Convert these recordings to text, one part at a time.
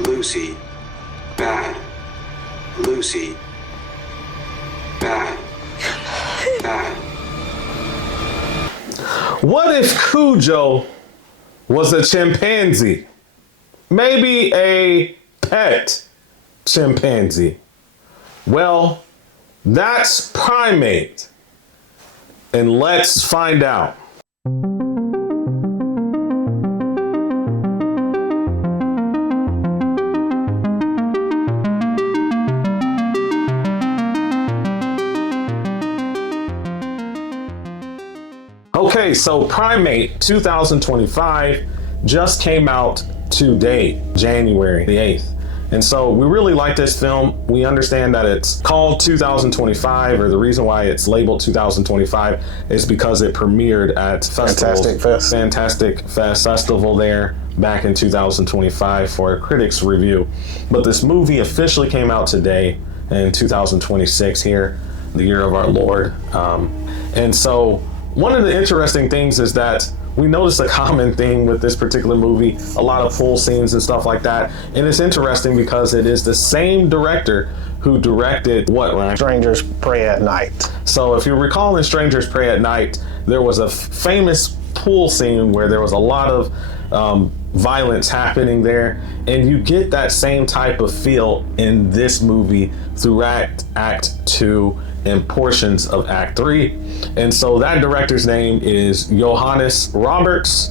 Lucy. Bad. Lucy. Bad. Bad. What if Cujo was a chimpanzee? Maybe a pet chimpanzee. Well, that's Primate. And let's find out. Okay, so Primate 2025 just came out today, January the 8th. And so we really like this film. We understand that it's called 2025, or the reason why it's labeled 2025 is because it premiered at Fantastic Fest Festival there back in 2025 for a critics review. But this movie officially came out today in 2026 here, the year of our Lord. And so one of the interesting things is that we noticed a common thing with this particular movie, a lot of pool scenes and stuff like that. And it's interesting because it is the same director who directed what, Ryan? Strangers Pray at Night. So if you recall in Strangers Pray at Night, there was a famous pool scene where there was a lot of violence happening there. And you get that same type of feel in this movie throughout Act 2 and portions of Act 3. And so that director's name is Johannes Roberts.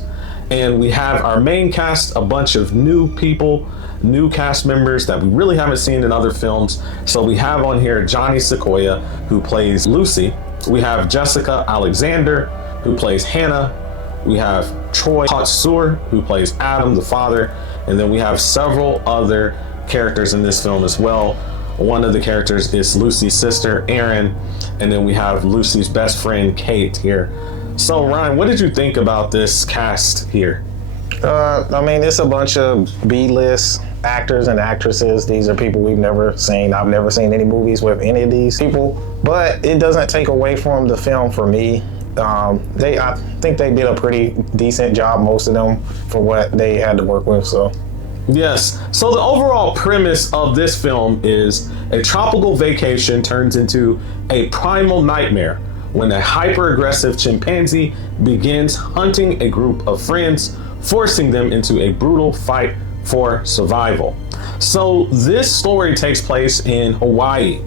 And we have our main cast, a bunch of new people, new cast members that we really haven't seen in other films. So we have on here Johnny Sequoia, who plays Lucy. We have Jessica Alexander, who plays Hannah. We have Troy Kotsur, who plays Adam, the father. And then we have several other characters in this film as well. One of the characters is Lucy's sister, Erin, and then we have Lucy's best friend, Kate, here. So, Ryan, what did you think about this cast here? I mean, it's a bunch of B-list actors and actresses. These are people we've never seen. I've never seen any movies with any of these people, but it doesn't take away from the film for me. I think they did a pretty decent job, most of them, for what they had to work with, so. Yes. So the overall premise of this film is a tropical vacation turns into a primal nightmare when a hyper-aggressive chimpanzee begins hunting a group of friends, forcing them into a brutal fight for survival. So this story takes place in Hawaii.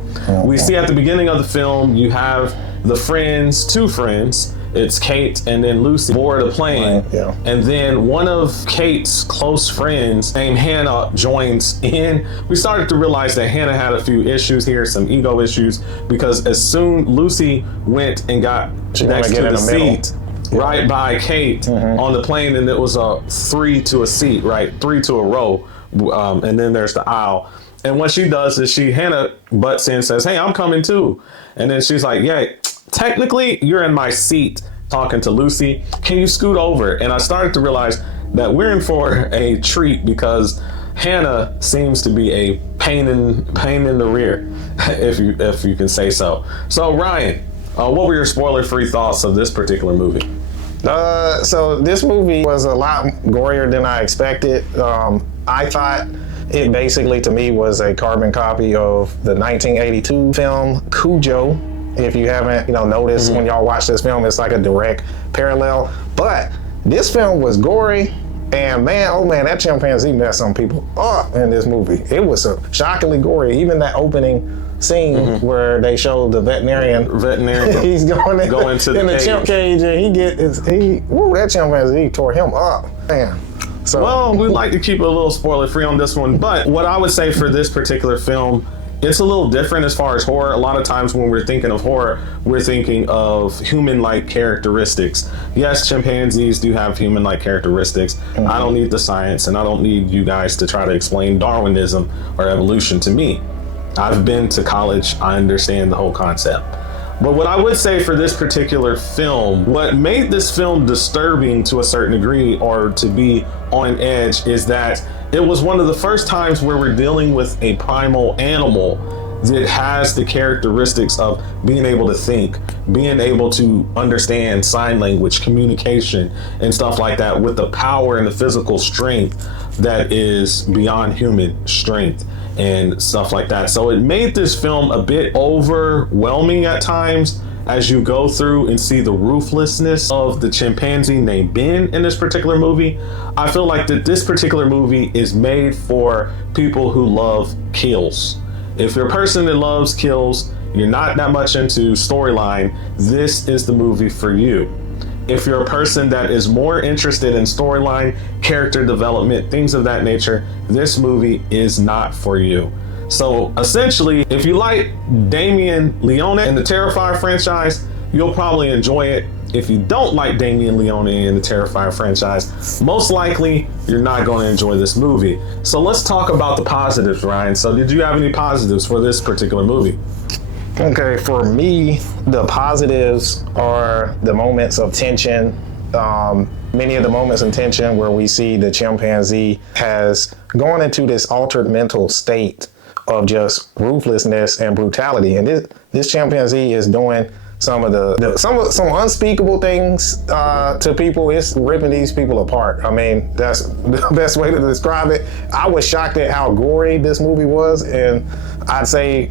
We see at the beginning of the film, you have the friends, two friends. It's Kate and then Lucy board a plane. Right, yeah. And then one of Kate's close friends named Hannah joins in. We started to realize that Hannah had a few issues here, some ego issues, because as soon Lucy went and got next to the seat, right by Kate on the plane, and it was a 3 to a seat, right? 3 to a row. And then there's the aisle. And what she does is Hannah butts in and says, "Hey, I'm coming too." And then she's like, "Yeah, technically you're in my seat," talking to Lucy. "Can you scoot over?" And I started to realize that we're in for a treat because Hannah seems to be a pain in the rear, if you can say so. So Ryan, what were your spoiler-free thoughts of this particular movie? So this movie was a lot gorier than I expected. I thought it basically, to me, was a carbon copy of the 1982 film Cujo. If you haven't, noticed when y'all watch this film, it's like a direct parallel. But this film was gory, and man, oh man, that chimpanzee messed some people up in this movie. It was shockingly gory. Even that opening scene where they showed the veterinarian, he's going into the chimp cage, and that chimpanzee tore him up, man. So, well, we like to keep it a little spoiler free on this one, but what I would say for this particular film, it's a little different as far as horror. A lot of times when we're thinking of horror, we're thinking of human-like characteristics. Yes, chimpanzees do have human-like characteristics. I don't need the science, and I don't need you guys to try to explain Darwinism or evolution to me. I've been to college. I understand the whole concept. But what I would say for this particular film, what made this film disturbing to a certain degree or to be on edge is that it was one of the first times where we're dealing with a primal animal that has the characteristics of being able to think, being able to understand sign language, communication, and stuff like that, with the power and the physical strength that is beyond human strength and stuff like that. So it made this film a bit overwhelming at times as you go through and see the ruthlessness of the chimpanzee named Ben in this particular movie. I feel like that this particular movie is made for people who love kills. If you're a person that loves kills, you're not that much into storyline, this is the movie for you. If you're a person that is more interested in storyline, character development, things of that nature, this movie is not for you. So essentially, if you like Damien Leone and the Terrifier franchise, you'll probably enjoy it. If you don't like Damien Leone and the Terrifier franchise, most likely you're not going to enjoy this movie. So let's talk about the positives, Ryan. So did you have any positives for this particular movie? Okay, for me, the positives are the moments of tension. Many of the moments of tension where we see the chimpanzee has gone into this altered mental state of just ruthlessness and brutality. And this chimpanzee is doing some unspeakable things to people. It's ripping these people apart. I mean, that's the best way to describe it. I was shocked at how gory this movie was, and I'd say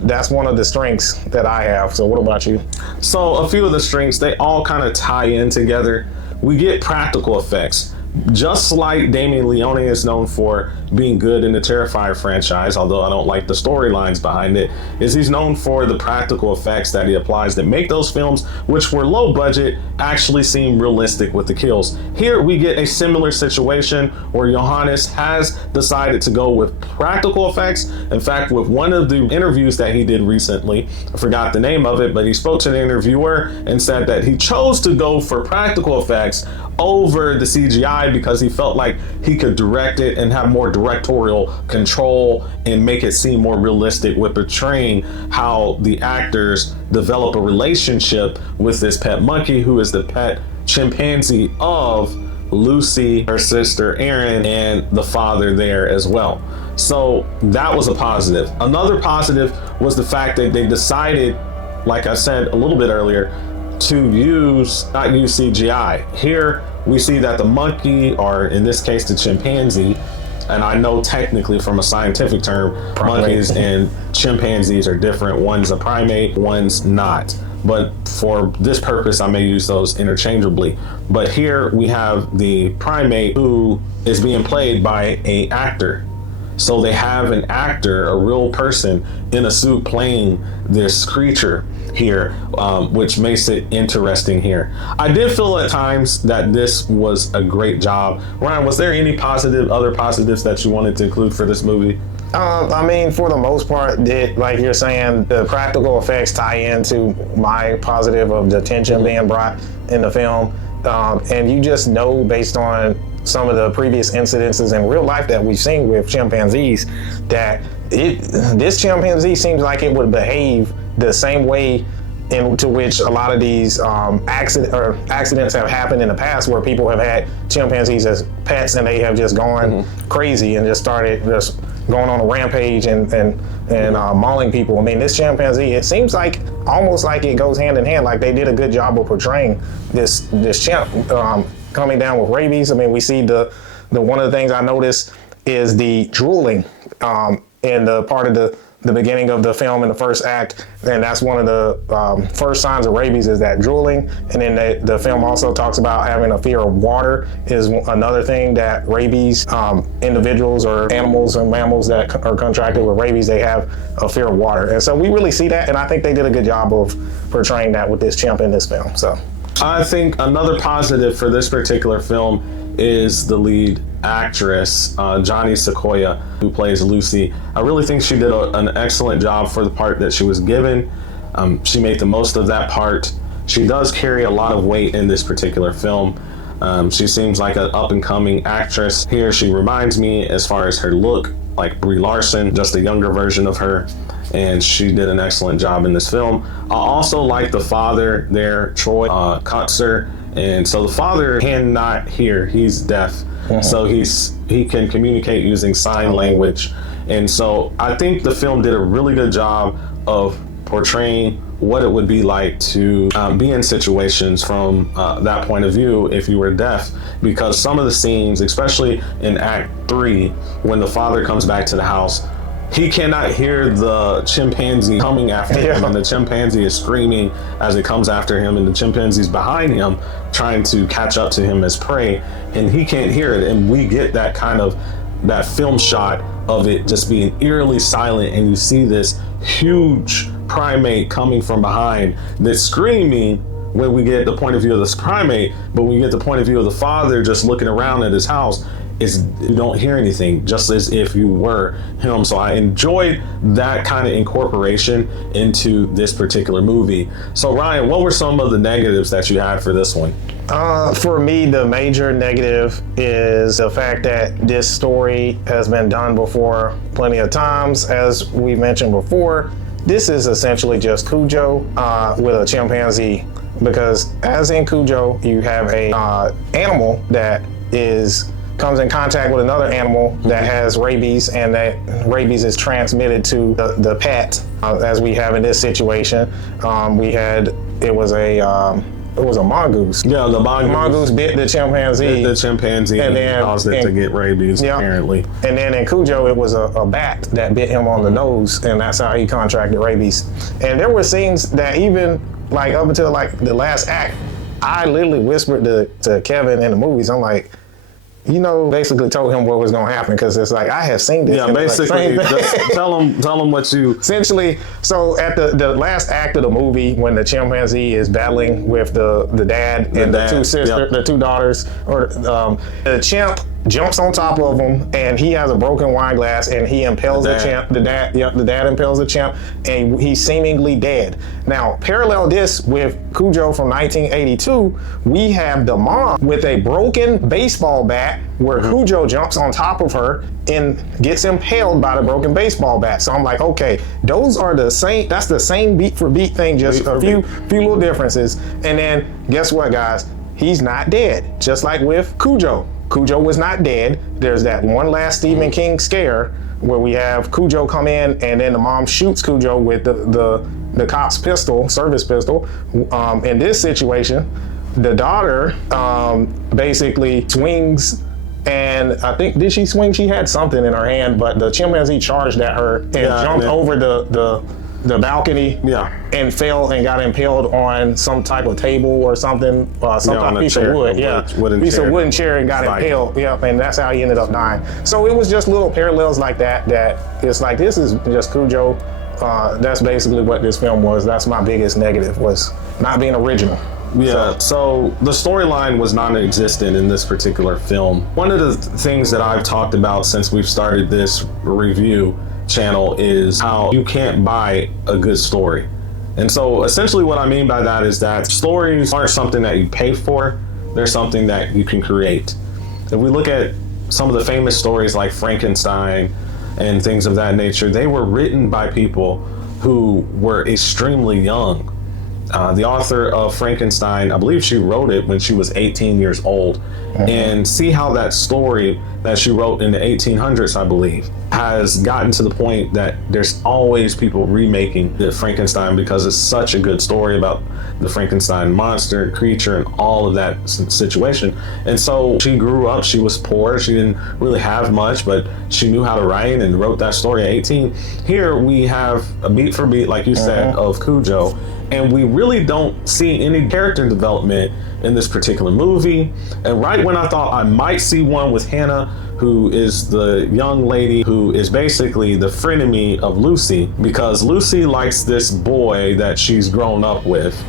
that's one of the strengths that I have. So what about you? So a few of the strengths, they all kind of tie in together. We get practical effects. Just like Damien Leone is known for being good in the Terrifier franchise, although I don't like the storylines behind it, is he's known for the practical effects that he applies that make those films, which were low budget, actually seem realistic with the kills. Here we get a similar situation where Johannes has decided to go with practical effects. In fact, with one of the interviews that he did recently, I forgot the name of it, but he spoke to the interviewer and said that he chose to go for practical effects over the CGI because he felt like he could direct it and have more directorial control and make it seem more realistic with portraying how the actors develop a relationship with this pet monkey who is the pet chimpanzee of Lucy, her sister Erin, and the father there as well. So that was a positive. Another positive was the fact that they decided, like I said a little bit earlier, to not use CGI. Here we see that the monkey, or in this case the chimpanzee, and I know technically from a scientific term, monkeys and chimpanzees are different. One's a primate, one's not. But for this purpose, I may use those interchangeably. But here we have the primate who is being played by an actor. So they have an actor, a real person in a suit playing this creature here, which makes it interesting here. I did feel at times that this was a great job. Ryan, was there any other positives that you wanted to include for this movie? I mean, for the most part, like you're saying, the practical effects tie into my positive of the tension being brought in the film. And you just know based on some of the previous incidences in real life that we've seen with chimpanzees that this chimpanzee seems like it would behave the same way into which a lot of these accidents have happened in the past, where people have had chimpanzees as pets and they have just gone crazy and just started just going on a rampage and mauling people. I mean, this chimpanzee, it seems like almost like it goes hand in hand. Like they did a good job of portraying this chimp coming down with rabies. I mean, we see the one of the things I noticed is the drooling in the part of the beginning of the film in the first act, and that's one of the first signs of rabies is that drooling. And then the film also talks about having a fear of water is another thing that rabies individuals or animals or mammals that are contracted with rabies, they have a fear of water. And so we really see that, and I think they did a good job of portraying that with this chimp in this film. So I think another positive for this particular film is the lead actress, Johnny Sequoia, who plays Lucy. I really think she did an excellent job for the part that she was given. She made the most of that part. She does carry a lot of weight in this particular film. She seems like an up-and-coming actress. Here she reminds me, as far as her look, like Brie Larson, just a younger version of her. And she did an excellent job in this film. I also like the father there, Troy Kotzer. And so the father cannot hear, he's deaf. So he can communicate using sign language. And so I think the film did a really good job of portraying what it would be like to be in situations from that point of view if you were deaf, because some of the scenes, especially in Act 3, when the father comes back to the house, he cannot hear the chimpanzee coming after him, and the chimpanzee is screaming as it comes after him, and the chimpanzee's behind him trying to catch up to him as prey, and he can't hear it. And we get that kind of that film shot of it just being eerily silent, and you see this huge primate coming from behind that's screaming when we get the point of view of this primate, but when you get the point of view of the father just looking around at his house, you don't hear anything, just as if you were him. So I enjoyed that kind of incorporation into this particular movie. So Ryan, what were some of the negatives that you had for this one? For me, the major negative is the fact that this story has been done before plenty of times. As we mentioned before, this is essentially just Cujo with a chimpanzee, because as in Cujo, you have a animal that comes in contact with another animal that has rabies, and that rabies is transmitted to the pet, as we have in this situation. It was a mongoose. Yeah, the mongoose bit the chimpanzee. The chimpanzee and then caused it to get rabies, apparently. And then in Cujo, it was a bat that bit him on the nose, and that's how he contracted rabies. And there were scenes that even like up until like the last act, I literally whispered to Kevin in the movies, I'm like, basically told him what was going to happen, because it's like, I have seen this. Yeah, basically, tell him what you... Essentially, so at the last act of the movie, when the chimpanzee is battling with the dad and the two sisters, the two daughters, or the chimp jumps on top of him, and he has a broken wine glass, and he impales the chimp. The dad impales the chimp, and he's seemingly dead. Now, parallel this with Cujo from 1982, we have the mom with a broken baseball bat, where Cujo jumps on top of her and gets impaled by the broken baseball bat. So I'm like, okay, those are the same. That's the same beat for beat thing, just a few little differences. And then guess what, guys? He's not dead, just like with Cujo. Cujo was not dead. There's that one last Stephen King scare where we have Cujo come in, and then the mom shoots Cujo with the cop's pistol, service pistol. In this situation, the daughter basically swings, and I think, did she swing? She had something in her hand, but the chimpanzee charged at her and jumped over the balcony, and fell and got impaled on some type of table or something, piece of wood, piece of wooden chair, and got impaled, and that's how he ended up dying. So it was just little parallels like that it's like, this is just Cujo. That's basically what this film was. That's my biggest negative, was not being original. Yeah, so the storyline was non-existent in this particular film. One of the things that I've talked about since we've started this review channel is how you can't buy a good story. And so essentially what I mean by that is that stories aren't something that you pay for, they're something that you can create. If we look at some of the famous stories like Frankenstein and things of that nature, they were written by people who were extremely young. The author of Frankenstein, I believe she wrote it when she was 18 years old. And see how that story that she wrote in the 1800s, I believe, has gotten to the point that there's always people remaking the Frankenstein, because it's such a good story about the Frankenstein monster, creature, and all of that situation. And so she grew up, she was poor, she didn't really have much, but she knew how to write and wrote that story at 18. Here we have a beat for beat, like you said, of Cujo, and we really don't see any character development in this particular movie. And right when I thought I might see one with Hannah, who is the young lady who is basically the frenemy of Lucy, because Lucy likes this boy that she's grown up with.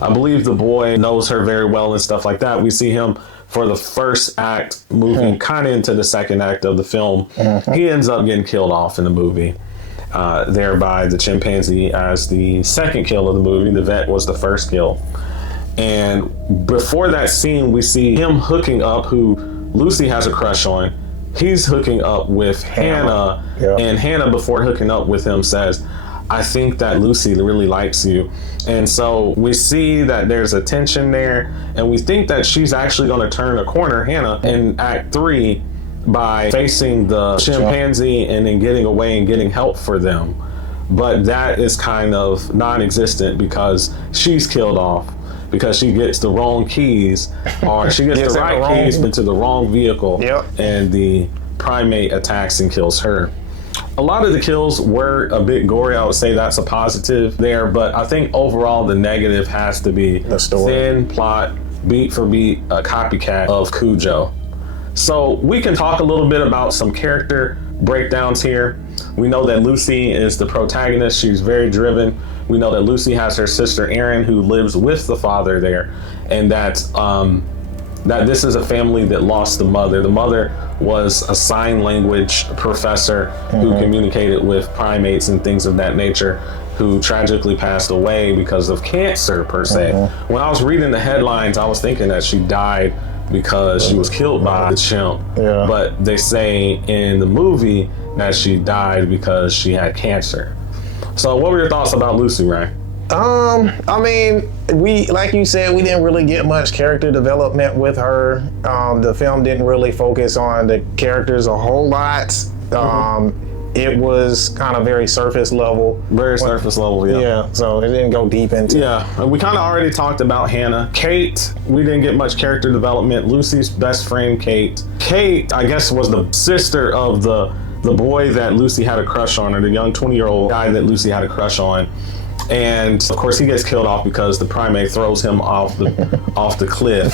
I believe the boy knows her very well and stuff like that. We see him for the first act, moving kind of into the second act of the film. He ends up getting killed off in the movie. Thereby the chimpanzee as the second kill of the movie. The vet was the first kill. And before that scene, we see him hooking up, who Lucy has a crush on. He's hooking up with Hannah. And Hannah, before hooking up with him, says, I think that Lucy really likes you. And so we see that there's a tension there, and we think that she's actually going to turn a corner, Hannah, in Act 3, by facing the chimpanzee and then getting away and getting help for them. but that is kind of non-existent because she's killed off because she gets the wrong keys, or she gets the right keys into the wrong vehicle, and the primate attacks and kills her. A lot of the kills were a bit gory. I would say that's a positive there, but I think overall the negative has to be the story. Thin plot, beat for beat, a copycat of Cujo. So we can talk a little bit about some character breakdowns here. We know that Lucy is the protagonist. She's very driven. We know that Lucy has her sister Erin, who lives with the father there, and that this is a family that lost the mother. The mother was a sign language professor who communicated with primates and things of that nature, who tragically passed away because of cancer, per se. When I was reading the headlines, I was thinking that she died because she was killed by the chimp. But they say in the movie that she died because she had cancer. So what were your thoughts about Lucy, Ryan? I mean, like you said, we didn't really get much character development with her. The film didn't really focus on the characters a whole lot. It was kind of very surface level. Surface level, yeah. So it didn't go deep into and we kind of already talked about Hannah. Kate, we didn't get much character development. Lucy's best friend, Kate. Kate, I guess, was the sister of the boy that Lucy had a crush on, or the young 20-year-old guy that Lucy had a crush on. And of course he gets killed off because the primate throws him off the cliff.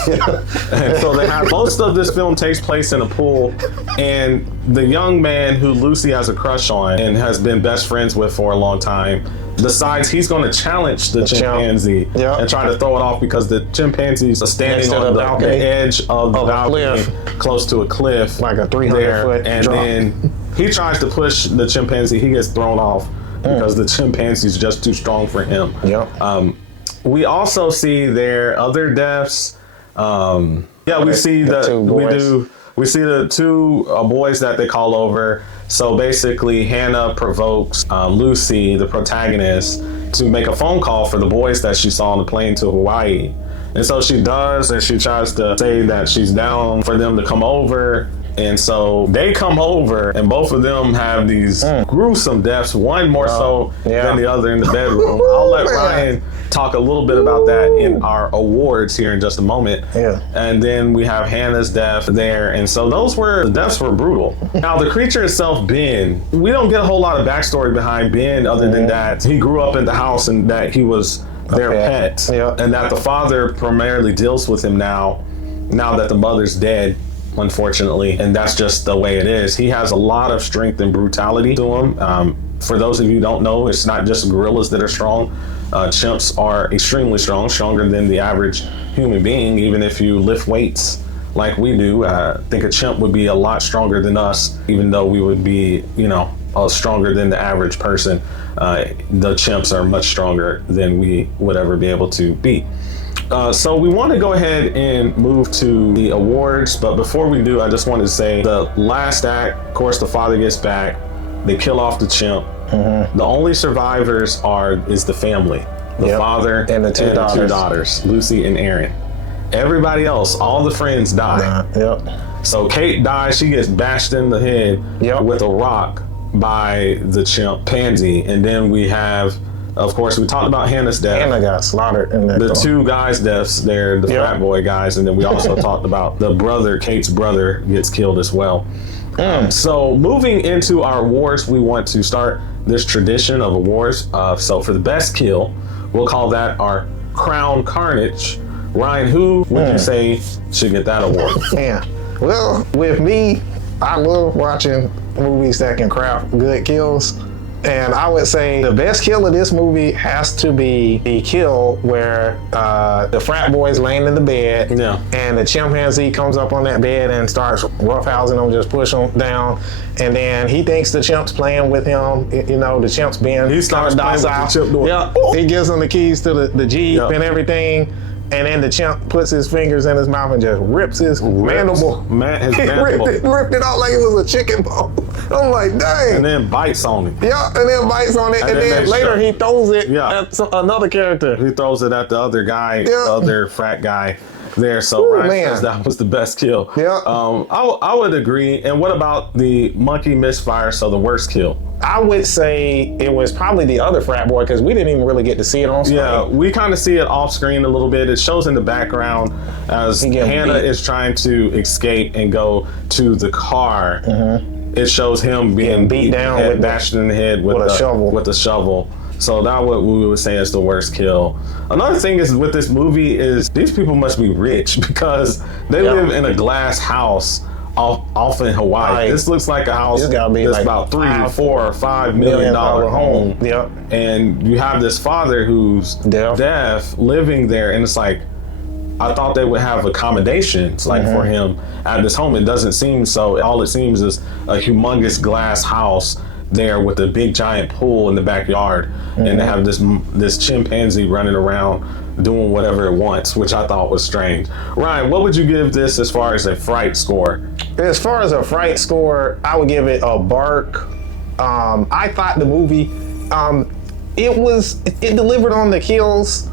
And so they have, most of this film takes place in a pool, and the young man who Lucy has a crush on and has been best friends with for a long time decides he's going to challenge the chimpanzee and try to throw it off, because the chimpanzee is standing on the edge of the balcony, close to a cliff, like a 300-foot and drop. then he tries to push the chimpanzee. He gets thrown off because the chimpanzee is just too strong for him. We also see their other deaths. We see the two boys that they call over. So basically, Hannah provokes Lucy, the protagonist, to make a phone call for the boys that she saw on the plane to Hawaii. And so she does, and she tries to say that she's down for them to come over. And so they come over, and both of them have these gruesome deaths, one more so than the other in the bedroom. I'll let Ryan talk a little bit about that in our awards here in just a moment. And then we have Hannah's death there. And so the deaths were brutal. Now, the creature itself, Ben, we don't get a whole lot of backstory behind Ben other than that he grew up in the house and that he was their pet. And that the father primarily deals with him now that the mother's dead, unfortunately, and that's just the way it is. He has a lot of strength and brutality to him. For those of you who don't know, it's not just gorillas that are strong. Chimps are extremely strong, stronger than the average human being. Even if you lift weights like we do, I think a chimp would be a lot stronger than us, even though we would be, stronger than the average person. The chimps are much stronger than we would ever be able to be. So we want to go ahead and move to the awards, but before we do, I just wanted to say the last act, of course, the father gets back, they kill off the chimp. The only survivors is the family, the father and the two daughters, Lucy and Erin. Everybody else, all the friends die. So Kate dies, she gets bashed in the head with a rock by the chimpanzee, and then we have, of course, we talked about Hannah's death. Hannah got slaughtered in that. The two guys' deaths there, the frat boy guys, and then we also talked about the brother, Kate's brother, gets killed as well. So moving into our awards, we want to start this tradition of awards. So for the best kill, we'll call that our Crown Carnage. Ryan, who would you say should get that award? Well, with me, I love watching movies that can craft good kills. And I would say the best kill of this movie has to be the kill where the frat boy's laying in the bed and the chimpanzee comes up on that bed and starts roughhousing him, just push him down. And then he thinks the chimp's playing with him. The chimp's being he starts playing with the chimp door. He gives him the keys to the Jeep and everything. And then the chimp puts his fingers in his mouth and just rips his mandible. His mandible. ripped it out like it was a chicken bone. I'm like, dang. And then bites on it. And then bites on it. And then later he throws it at another character. He throws it at the other guy, the other frat guy. there. So Ooh, Ryan man. says that was the best kill. Yeah. I would agree. And what about the monkey misfire? So the worst kill? I would say it was probably the other frat boy because we didn't even really get to see it on screen. Yeah, we kind of see it off screen a little bit. It shows in the background as Hannah is trying to escape and go to the car. It shows him being beat down, bashed in the head with a shovel. With a shovel. So that's what we would say is the worst kill. Another thing is with this movie is these people must be rich because they live in a glass house off in Hawaii. Right. This looks like a house This gotta be that's like about $3, $4, or $5 million home. Yep. And you have this father who's deaf living there, and it's like, I thought they would have accommodations like for him at this home. It doesn't seem so. All it seems is a humongous glass house there with a big giant pool in the backyard, and they have this chimpanzee running around doing whatever it wants, which I thought was strange. Ryan, what would you give this as far as a fright score? As far as a fright score, I would give it a bark. I thought the movie, it delivered on the kills.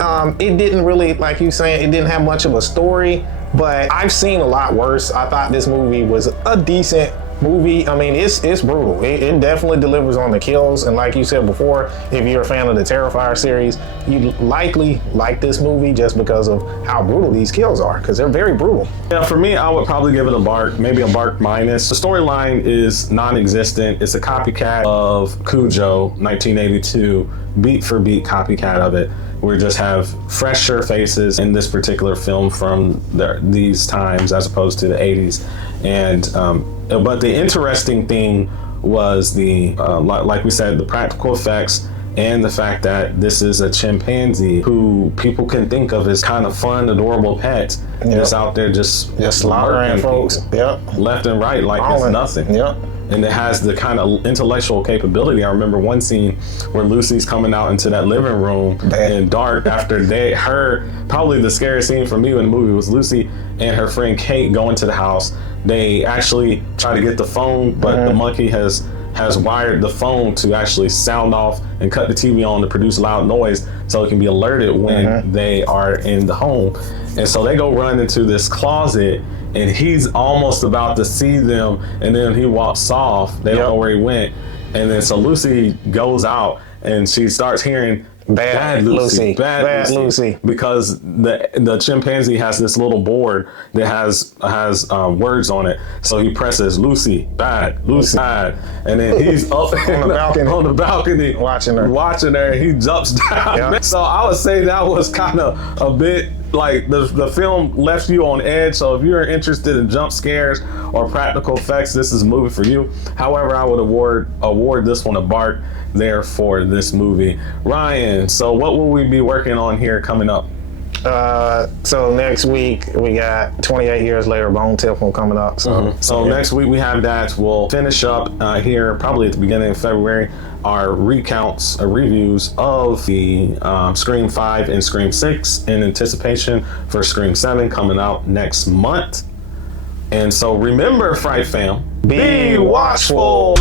It didn't really, like you saying, it didn't have much of a story, but I've seen a lot worse. I thought this movie was a decent movie. I mean, it's brutal. It definitely delivers on the kills. And like you said before, if you're a fan of the Terrifier series, you likely like this movie just because of how brutal these kills are, because they're very brutal. Yeah, for me, I would probably give it a bark, maybe a bark minus. The storyline is non-existent. It's a copycat of Cujo, 1982, beat for beat copycat of it. We just have fresher faces in this particular film from these times as opposed to the 80s. And but the interesting thing was like we said, the practical effects and the fact that this is a chimpanzee who people can think of as kind of fun, adorable pets that's out there just slaughtering folks left and right like it's nothing. And it has the kind of intellectual capability. I remember one scene where Lucy's coming out into that living room in dark after probably the scariest scene for me in the movie was Lucy and her friend Kate going to the house. They actually try to get the phone, but the monkey has wired the phone to actually sound off and cut the TV on to produce loud noise so it can be alerted when they are in the home. And so they go run into this closet, and he's almost about to see them, and then he walks off. They don't know where he went. And then so Lucy goes out, and she starts hearing bad Lucy. Because the chimpanzee has this little board that has words on it. So he presses Lucy, bad, Lucy, bad. And then he's up on the balcony watching her, and he jumps down. So I would say that was kind of a bit like the film left you on edge. So if you're interested in jump scares or practical effects, this is a movie for you. However, I would award this one a bark there for this movie. Ryan, so what will we be working on here coming up? So next week we got 28 Years Later, Bone Temple coming up. So next week we have that. We'll finish up here probably at the beginning of February our reviews of the Scream 5 and Scream 6 in anticipation for Scream 7 coming out next month. And so remember, Fright Fam, be watchful.